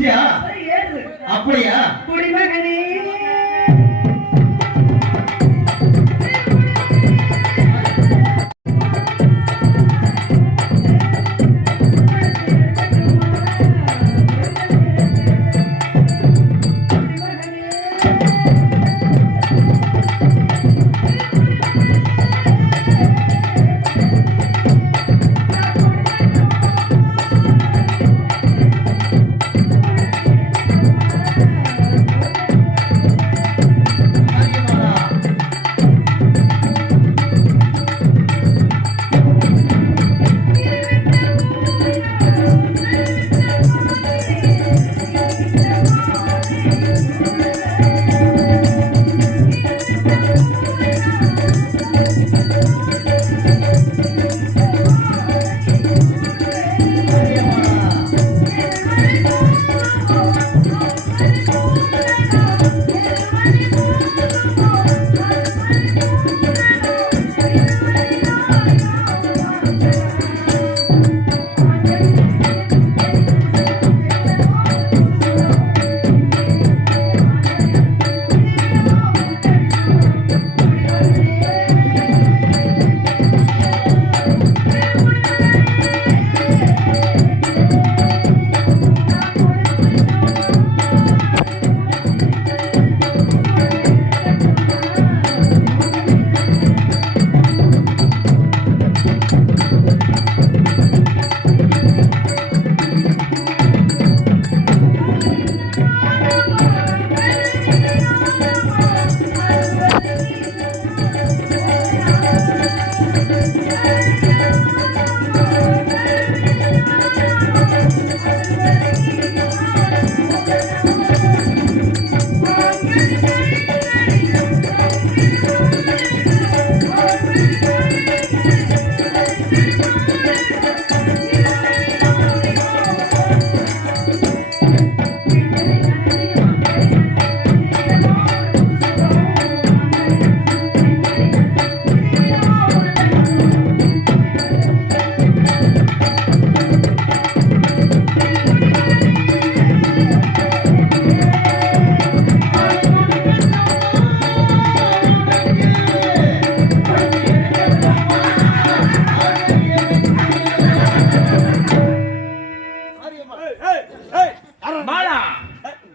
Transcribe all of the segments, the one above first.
முடிச்சிட்டியா? அப்படியா? குடிமகனே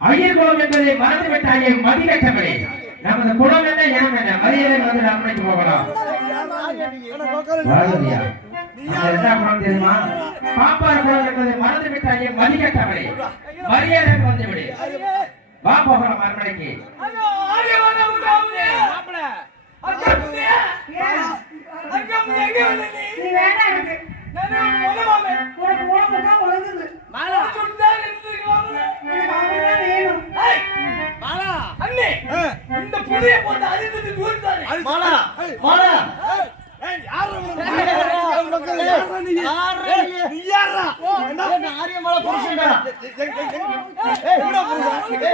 அகிர்கோலம் என்பதை மறந்துவிட்டாயே மதிக்கட்டபடி நமது குலம் என்ன இனம் என்ன மரியாதை வந்து நம்மைக்கு போகலாம். என்ன குலம் தெரியுமா? பாப்பார் குலம் என்பதை மறந்துவிட்டாயே மதிக்கட்டபடி மரியாதை வந்துவிடு. வா போகலாம் அரண்மனைக்கு. இந்த புதிய போட்டு அடித்து தூர்த்தானே மாலா மாலா ஏய் யாரா நீ யாரா என்ன ஆரிய மாலா புருஷன்டா ஏய் கூட புருஷன்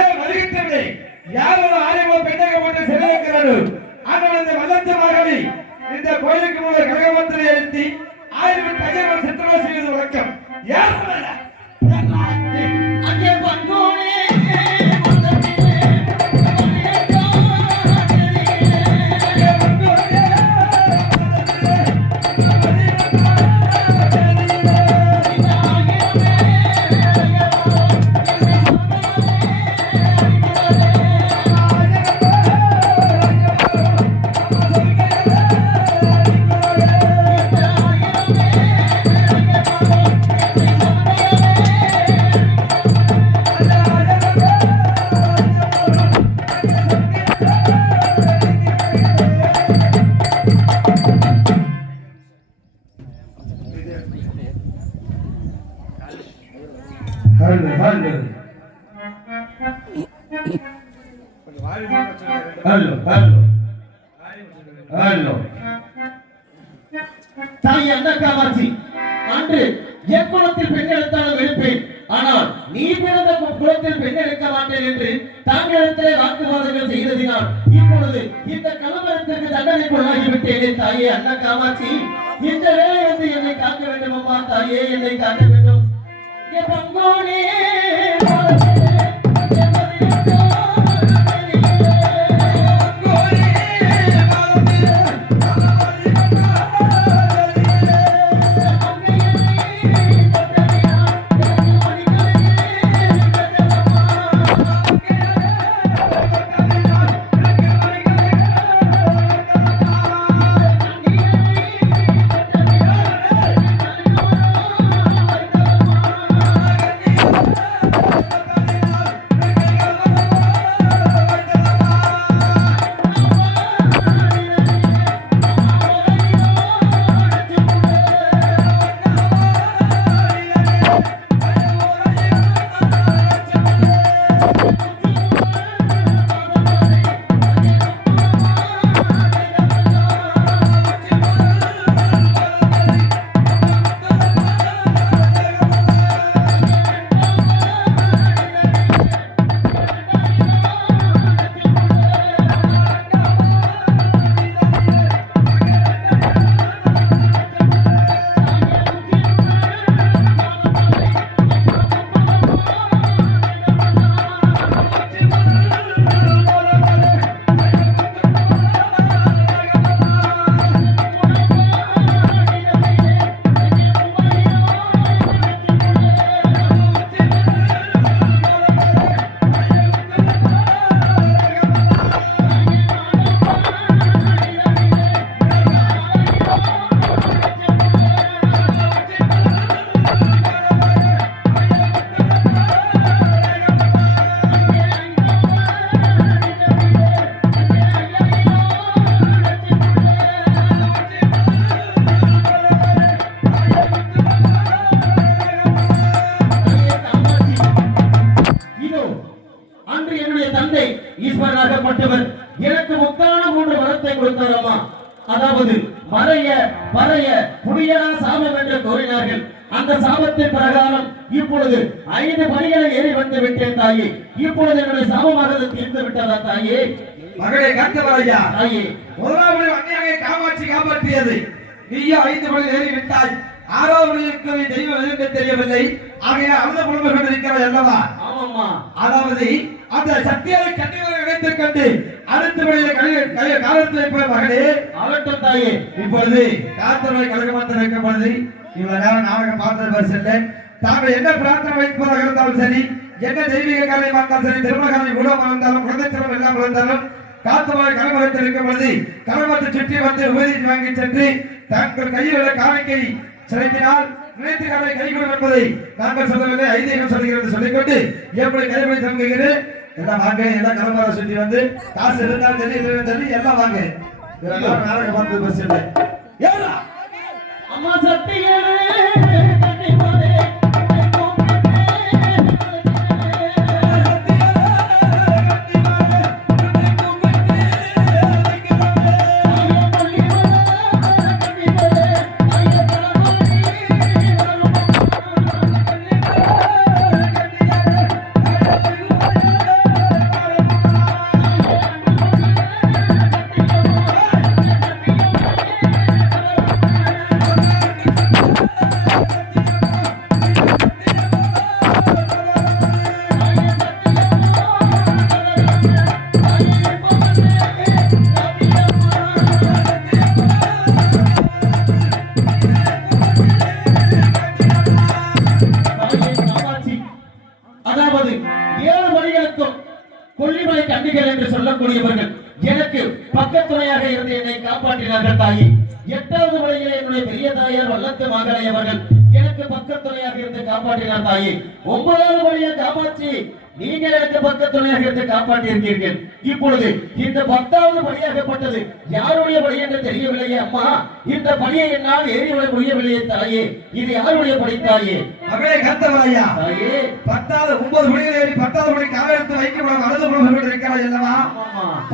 ஏய் மதிக்கட்டபடி யாரோ ஆரியமோ பெண்ணக போட்டு செலவக்கிறாரு. ஆனால் இந்த வல்லச்சமாகவி இந்த கோயிலுக்கு முதல் கனகமந்திரி எழுத்தி 1000 தஜர்கள் செத்துவ செய்வது வழக்கம். யார் அங்கே பங்கோனே ஹலோ ஹலோ ஹலோ தாய் அண்ணா காமாட்சி, அன்று எக்குளத்தில் பெண் எடுத்தாலும் எடுப்பேன், ஆனால் நீ பிறந்த குலத்தில் பெண் எடுக்க மாட்டேன் என்று தாங்களிடத்திலே வாக்குவாதங்கள் செய்ததினால் இப்பொழுது இந்த கலவரத்திற்கு தண்டனை கொள்ளாகிவிட்டேனே தாயே அண்ணா காமாட்சி. இந்த வேலை வந்து என்னை காக்க வேண்டும் அம்மா தாயே, என்னை காக்க வேண்டும். பங்கோனே ஈஸ்வரனாகப்பட்டவர் எனக்கு முத்தான 3 வரத்தை கொடுத்தாரம்மா. அதாவது மறைய பறைய புடியனா சாபம் என்று கோரினார்கள். அந்த சாபத்தின் பிரகாரம் இப்பொழுது 5 படிகளை ஏறி வந்து விட்டேன் தாயே. இப்பொழுது என்னுடைய சாபமானது தீர்ந்து விட்டதா தாயே? மகளே கந்தவரையா, தாயே, முதலாவது அன்னையாக காமாட்சி காப்பாற்றியது. நீயோ 5 படி ஏறி விட்டாய். 6வது இருக்கிற தெய்வம் எதுக்கு தெரியவில்லை. ஆகையால் அந்த குடும்பங்கள் இருக்கிறது அல்லவா? ஆமாம்மா. அதாவது அந்த சத்தியாவை கண்டிப்பாக நினைத்துக் கொண்டு அடுத்த வழியில காலத்தில் வைப்ப மகளே. ஆகட்டும் தாயே. இப்பொழுது காத்தவரை கழகமத்தில் வைக்கப்படுது. இவ்வளவு நேரம் நாடகம் பார்த்தது பரிசு. தாங்கள் என்ன பிரார்த்தனை வைப்பதாக இருந்தாலும் சரி, என்ன தெய்வீக காரியமாக இருந்தாலும் சரி, திருமண காரியம் குடும்பமாக இருந்தாலும் குழந்தை செல்வம் இல்லாமல் இருந்தாலும் காத்தவரை கழகமத்தில் வைக்கப்படுது. கழகத்தை சுற்றி வந்து உபதேசி வாங்கி சென்று தங்கள் கையில் உள்ள காணிக்கை செலுத்தினால் நினைத்து காலை கை கொடும் என்பதை நாங்கள் சொல்லவில்லை, ஐதீகம் சொல்கிறது சொல்லிக்கொண்டு எப்படி கைப்படி தங்குகிறது எல்லாம் வாங்க. எல்லாம் கலம்பரம் சுற்றி வந்து காசு இருந்தாலும் சரி இல்லைன்னு சொல்லி எல்லாம் வாங்க. இதெல்லாம் நாடகம் பார்த்தது பஸ் இல்லை. ஏறா அம்மா சத்தியே அதாவது 7 வழிகளுக்கும் கொல்லிமலை கண்டிகள் என்று சொல்லக்கூடியவர்கள் எனக்கு பக்கத்துணையாக இருந்து என்னை காப்பாற்றினார்கள் தாயி. 8வது வழியிலே என்னுடைய பெரிய தாயார் வல்லத்து மகளை அவர்கள் எனக்கு பக்கத்துணையாக இருந்து காப்பாற்றினார் தாயி. 9வது வழியை காப்பாற்றி நீங்கள் எனக்கு பக்கத்துணையாக இருந்து காப்பாற்றியிருக்கீர்கள். இப்பொழுது இந்த 10வது வழியாகப்பட்டது யாருடைய வழி என்று தெரியவில்லையே அம்மா. இந்த பணியை என்னால் ஏறிவிட முடியவில்லையே தாயே. இது யாருடைய பணி தாயே? மகளே கந்தவரையா, தாயே 10வது 9 மணியில் ஏறி 10வது மணி காலத்து வைக்கப்படும் அழுது குடும்பங்கள் இருக்கிறாய் அல்லவா?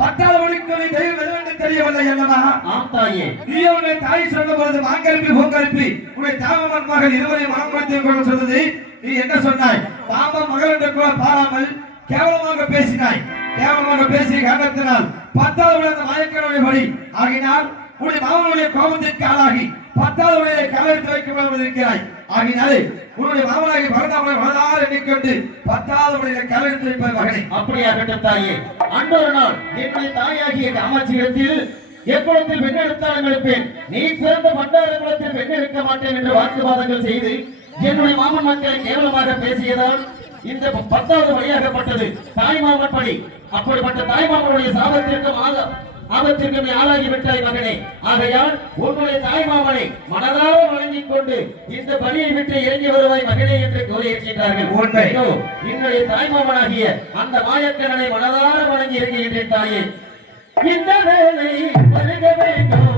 10வது மணிக்கு நீ தெய்வம் எதுவென்று தெரியவில்லை அல்லவா? ஆம் தாயே. நீ உன்னை தாய் சொல்ல பொழுது மாங்கல்பி பொங்கல்பி உன்னை தாமன் மகள் இருவரையும் மனம் கொடுத்து சொல்லுது. நீ என்ன சொன்னாய்? பாமன் மகள் என்று கூட பாராமல் கேவலமாக பேசினாய். கேவலமாக பேசிய காரணத்தினால் 10வது அந்த மாயக்கடவுளை படி ஆகினால் உன்னுடைய மாமனுடைய கோபத்திற்கு ஆளாகி 10வது வயதை காலெடுத்து வைக்க இருக்கிறாய். ஆகினாலே உன்னுடைய மாமனாகி பரந்தாமனை மனதார எண்ணிக்கொண்டு 10வது வயதை காலெடுத்து வைப்பாய் மகனே. அப்படியாகட்டும் தாயே. அன்றொரு நாள் என்னுடைய தாயாகிய காமாட்சியிடத்தில் எக்குளத்தில் பெண் எடுத்தாலும் எடுப்பேன், நீ பிறந்த பண்டார குலத்தில் பெண் எடுக்க மாட்டேன் என்று வாக்குவாதங்கள் செய்து என்னுடைய மாமன் மக்களை கேவலமாக பேசியதால் இந்த 10வது வழியாகப்பட்டது தாய் மாமன் படி. அப்படிப்பட்ட தாய் மாமனுடைய சாபத்திற்கும் ஆபத்திற்கு நீ ஆளாகிவிட்டாய் மகனே. ஆகையால் உன்னுடைய தாய் மாமனை மனதார வழங்கிக் கொண்டு இந்த பணியை விட்டு இறங்கி வருவாய் மகனே என்று கூறியிருக்கின்றார்கள். உண்மையோ என்னுடைய தாய் மாமனாகிய அந்த மாயக்கண்ணனை மனதார வணங்கி இருக்கின்றேன் தாயே. இந்த வேலை வருக வேண்டுமே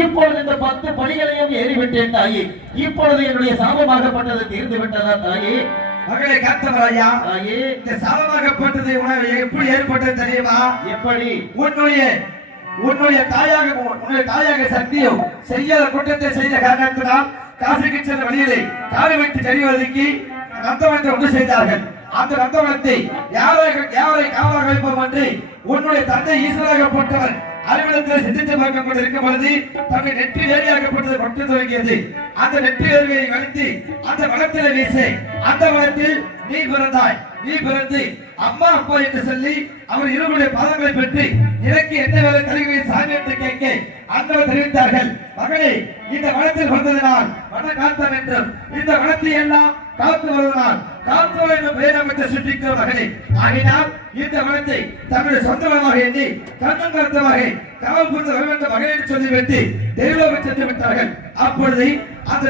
இப்பொழுது இந்த 10 படிகளையும் ஏறிவிட்டேன் தாயே. இப்பொழுது என்னுடைய சாபமாகப்பட்டது தீர்ந்து விட்டதா தாயே? மகளை காத்தவராயா, தாயே இந்த சாபமாகப்பட்டது உனக்கு எப்படி ஏற்பட்டது தெரியுமா? எப்படி? உன்னுடைய தாயாக சக்தியும் செய்யாத குற்றத்தை செய்த காரணத்தினால் காசிக்கு சென்ற வழியிலே காலை விட்டு கழிவதற்கு ரத்தவனத்தை ஒன்று செய்தார்கள். அந்த ரத்தவனத்தை யாரை காவலாக வைப்போம் என்று உன்னுடைய தந்தை ஈஸ்வராகப்பட்டவர் அறிவிடத்தில் சிந்தித்து பார்க்க கொண்டு இருக்கும் பொழுது தன்னை நெற்றி வேலையாகப்பட்டது கொண்டு துவங்கியது. அந்த நெற்றி வேலையை வலித்து அந்த வளத்தில வீச அந்த வளத்தில் நீ பிறந்து அம்மா அப்பா என்று சொல்லி அவர் இருவருடைய பாதங்களை பெற்று எனக்கு என்ன வேலை தருகிறீ சாமி என்று கேட்க அந்தவர் தெரிவித்தார்கள், மகளே இந்த வனத்தில் பிறந்ததினால் வன காத்தம் என்றும் இந்த வனத்தை எல்லாம் காத்து வருவதால் காத்து என்னும் பெயரமைத்து சுற்றிக்கிற மகளே. ஆகினால் இந்த வனத்தை தன்னுடைய சொந்த வனமாக எண்ணி கண்ணும் கருத்தமாக காவல் புரிந்து வர வேண்டும் மகளே என்று சொல்லிவிட்டு தெய்வலோகம் சென்று விட்டார்கள். அப்பொழுது அந்த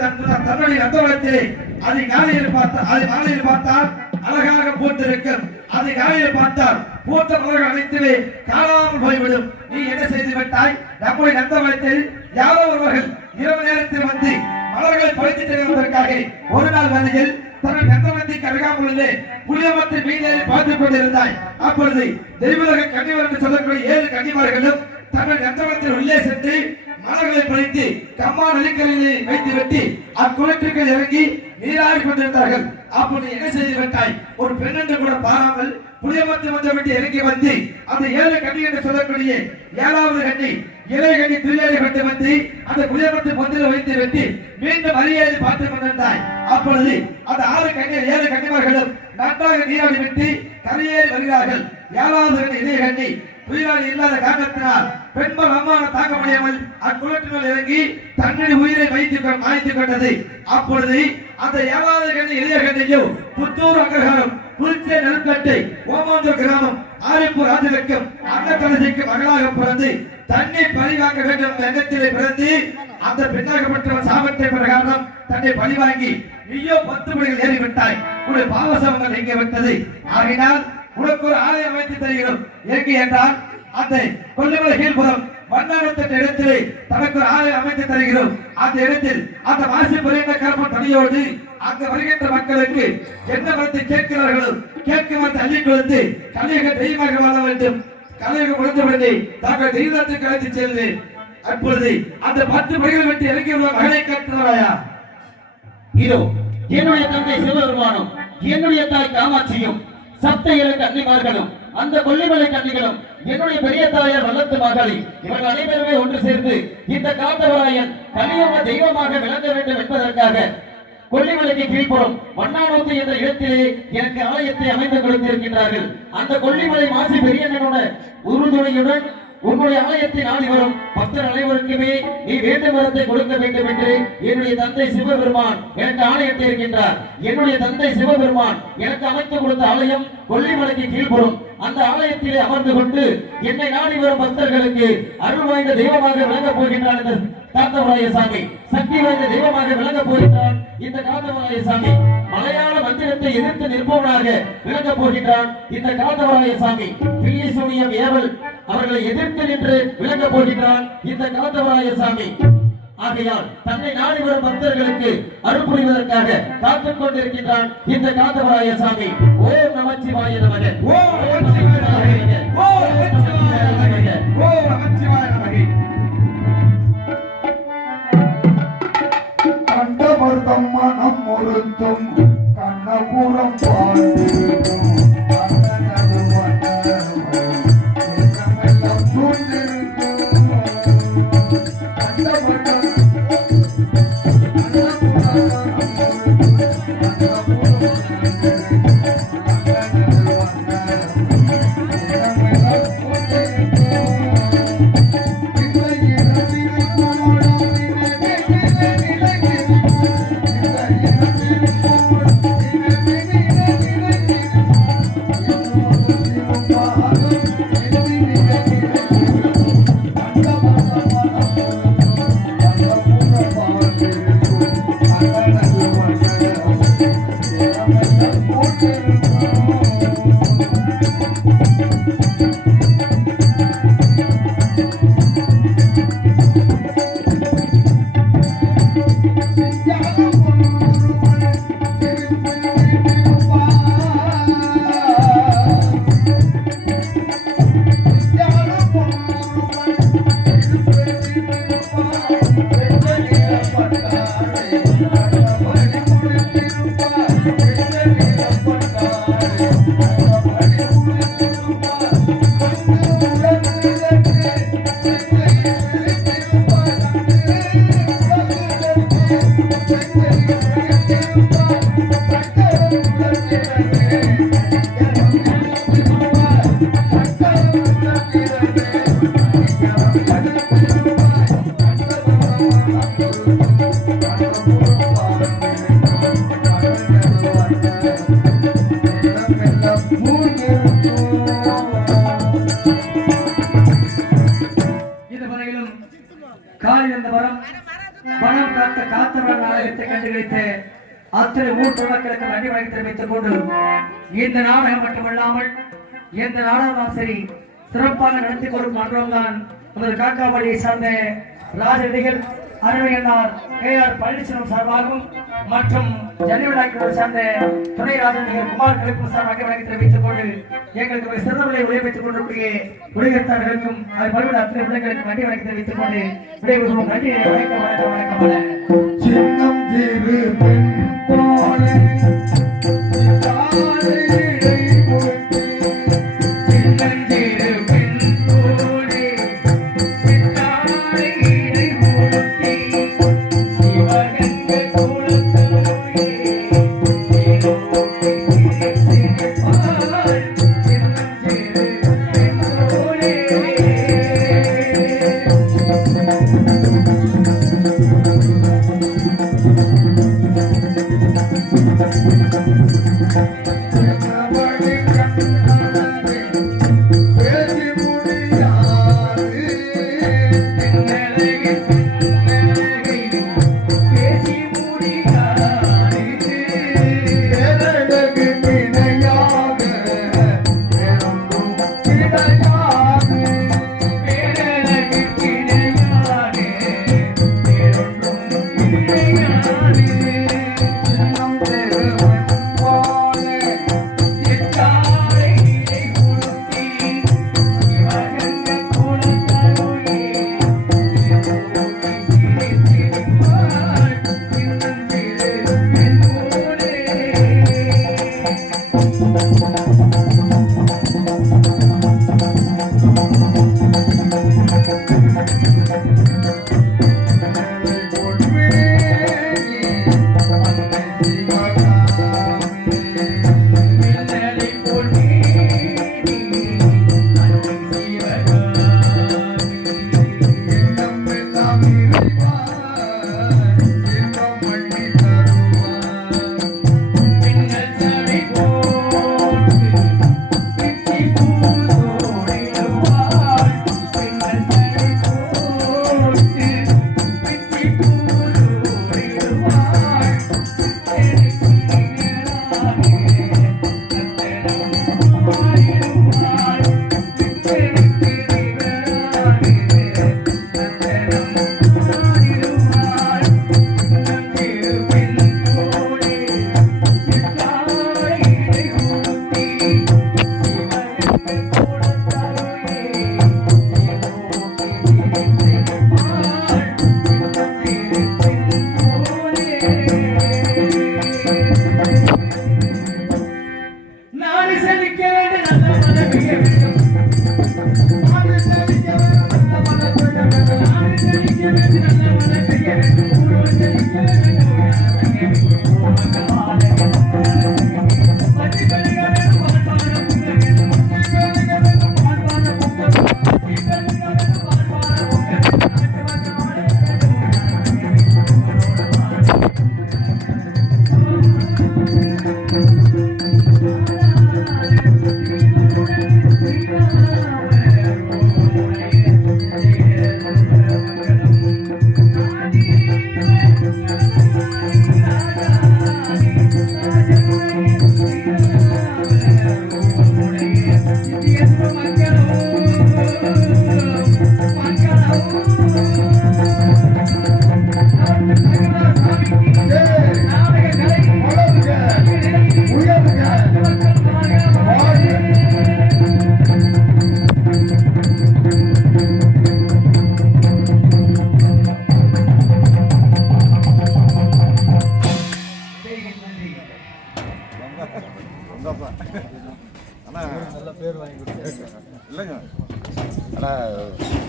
தன்னுடைய அந்த வனத்திலே அதை மாலையில் பார்த்தால் அழகாக பூத்திருக்கும். அதை காலையில் பார்த்தால் பூத்த மலர்கள் அனைத்துமே காணாமல் போய்விடும். நீ என்ன செய்து விட்டாய்? நம்முடைய நந்தவனத்தில் யாரோ ஒருவர்கள் இரவு நேரத்தில் வந்து மலர்களை பறித்து செல்வதற்காக ஒரு நாள் வரையில் தன்னுடைய நந்தவனத்திற்கு அருகாமலே புளியமரத்தின் மீதேறி பார்த்துக் கொண்டிருந்தாய். அப்பொழுது தெய்வலக கன்னிவர் என்று சொல்லக்கூடிய 7 கன்னிமார்களும் தன்னுடைய நந்தவனத்தில் உள்ளே சென்று மலர்களை பறித்து கம்மா நெல்லிக்கரையிலே வைத்து வெட்டி அக்குளத்திற்குள் இறங்கி நீராடி கொண்டிருந்தார்கள். அப்படி என்ன செய்து விட்டாய்? ஒரு பெண் என்று கூட பாராமல் புளியமரத்தை மஞ்சள் விட்டு இறங்கி வந்து அந்த 7 கன்னி என்று சொல்லக்கூடிய 7வது கன்னி இலை கன்னி துரியாடி கொண்டு வந்து அந்த புளியமரத்தை பொந்தில் வைத்து வெட்டி மீண்டும் அரியேறி பார்த்துக் கொண்டிருந்தாய். அப்பொழுது அந்த 7 கன்னிமார்களும் நன்றாக நீராடி விட்டு கரையேறி வருகிறார்கள். 7வது கன்னி இலை கன்னி உயிராளி இல்லாத காரணத்தினால் பெண்கள் அம்மான தாங்க முடியாமல் அக்குளத்தினுள் இறங்கி தன்னுடைய உயிரை மாய்த்துக் கொண்டது. அப்பொழுது அந்த 7வது கண்ணி இளைய கண்ணியும் புத்தூர் அங்ககாரம் குறிச்சே நெல்கட்டை ஓமாந்தூர் கிராமம் ஆரிப்பூர் ராஜலட்சும் அன்னத்தரசிக்கு மகளாக பிறந்து தன்னை பழிவாங்க வேண்டும் என்ற எண்ணத்திலே பிறந்து அந்த பெண்ணாகப்பட்டவன் சாபத்தை பிரகாரம் தன்னை பழிவாங்கி நீயோ 10 படிகள் ஏறிவிட்டாய். உன்னுடைய பாவசவங்கள் எங்கே விட்டது? ஆகினால் உனக்கு ஒரு ஆலயம் அமைத்து தருகிறோம். எங்கு என்றால் அந்த கொல்லிமலை கீழ்புறம் மன்னவத்தின் இடத்திலே தனக்கு ஒரு ஆலை அமைத்து தருகிறோம். அந்த இடத்தில் அந்த மாசி புரிந்த கருப்ப தனியோடு அங்கு வருகின்ற மக்களுக்கு என்ன வந்து கேட்கிறார்களோ கேட்கும் வந்து அள்ளி கொடுத்து கலியுக தெய்வமாக வாழ வேண்டும். கலியுகம் முடிந்தபடி தாங்கள் தெய்வத்துக்கு அழைத்து செல்வது. அப்பொழுது அந்த 10 படிகள் விட்டு இறங்கியுள்ள மகளை கேட்கிறாயா? இதோ என்னுடைய தந்தை சிவபெருமானும் என்னுடைய தாய் காமாட்சியும் சப்த 7 கன்னிமார்களும் அந்த கொல்லிமலை கன்னிகளும் என்னுடைய பெரிய தாயார் வல்லத்து மகளி இவர்கள் அனைவருமே ஒன்று சேர்ந்து இந்த காத்தவராயன் கலியுக தெய்வமாக விளங்க வேண்டும் என்பதற்காக கொல்லிமலைக்கு கீழ்ப்புறம் மண்ணானோத்து என்ற இடத்திலே எனக்கு ஆலயத்தை அமைத்து கொடுத்திருக்கின்றார்கள். அந்த கொல்லிமலை மாசி பெரியண்ணனோட உறுதுணையுடன் உன்னுடைய ஆலயத்தை நாடி வரும் பக்தர் அனைவருக்குமே நீ வேண்டும் வரத்தை கொடுக்க வேண்டும் என்று என்னுடைய தந்தை சிவபெருமான் எனக்கு ஆலயத்தை இருக்கின்றார். என்னுடைய தந்தை சிவபெருமான் எனக்கு அமைத்து கொடுத்த ஆலயம் கொல்லிமலைக்கு கீழ்ப்புறம். அந்த ஆலயத்திலே அமர்ந்து கொண்டு என்னை நாடி வரும் பக்தர்களுக்கு அருள் வாய்ந்த தெய்வமாக விளங்கப் போகின்றார் இந்த காத்தவராய சாமி. சக்தி வாய்ந்த தெய்வமாக விளங்கப் போகின்றான் இந்த காத்தவராய சாமி. மலையாள மந்திரத்தை எதிர்த்து நிற்பவனாக விளங்கப் போகின்றான் இந்த காத்தவராய சாமி. பில்லி சூனியம் ஏவல் அவர்களை எதிர்த்து நின்று விளங்கப் போகின்றான் இந்த காத்தவராய சாமி. ஆகையால் தன்னை நாடி வரும் பக்தர்களுக்கு அருள் புரிவதற்காக காத்துக் கொண்டிருக்கின்றான் இந்த காத்தவராய சாமி. ஓம் நமச்சிவாய நமக. ஓம் நமச்சிவாய நமக. ஓம் நமச்சிவாய நமக. ஓம் நமச்சிவாய நமக. கண்டமர்தம் மனம் முருந்தும் கண்ணபுரம் பாண்டிருக்கும் கண்ணனது வண்ணமை எண்ணமெல்லாம் சூழ்ந்திருக்கும். கண்டமர்தம் இதுவரையிலும் காலிருந்த வரம் பணம் காத்த காத்தவன் நாடகத்தை கண்டுகளித்து அத்தனை ஊர் பொதுமக்களுக்கு நன்றி வணங்கி தெரிவித்துக் கொண்டு இந்த நாடகம் மட்டுமல்லாமல் எந்த நாடகம் சரி சிறப்பாக நடத்தி கொள்ளும் மன்றம் தான் நமது காக்காபாடியை சார்ந்த ராஜதிகள் அருமையன்னார் KR பழனிசாமி சார்பாகவும் மற்றும் ஜல்லிவிழாக்களோடு சார்ந்த துணை ராஜதிகள் குமார் கலிப்பு சார்பாக வணங்கி தெரிவித்துக் கொண்டு எங்களுக்கு சிறந்தவர்களை உழைப்பித்துக் கொண்டிருக்கிற உலகத்தார்களுக்கும் அது பல்வேறு அத்தனை விடங்களுக்கு நன்றி வணங்கி தெரிவித்துக் கொண்டு விடைபெறுவோம். நன்றி. வணக்கம் வணக்கம் வணக்கம். சின்னம் திரு பெண் போல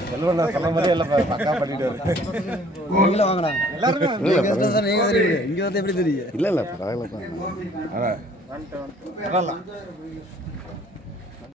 செல்வண்ணா சொன்ன மாதிரி எல்லாம் பக்கா பண்ணிட்டாரு. இங்க வந்து எப்படி தெரியும்? இல்ல பரவாயில்ல.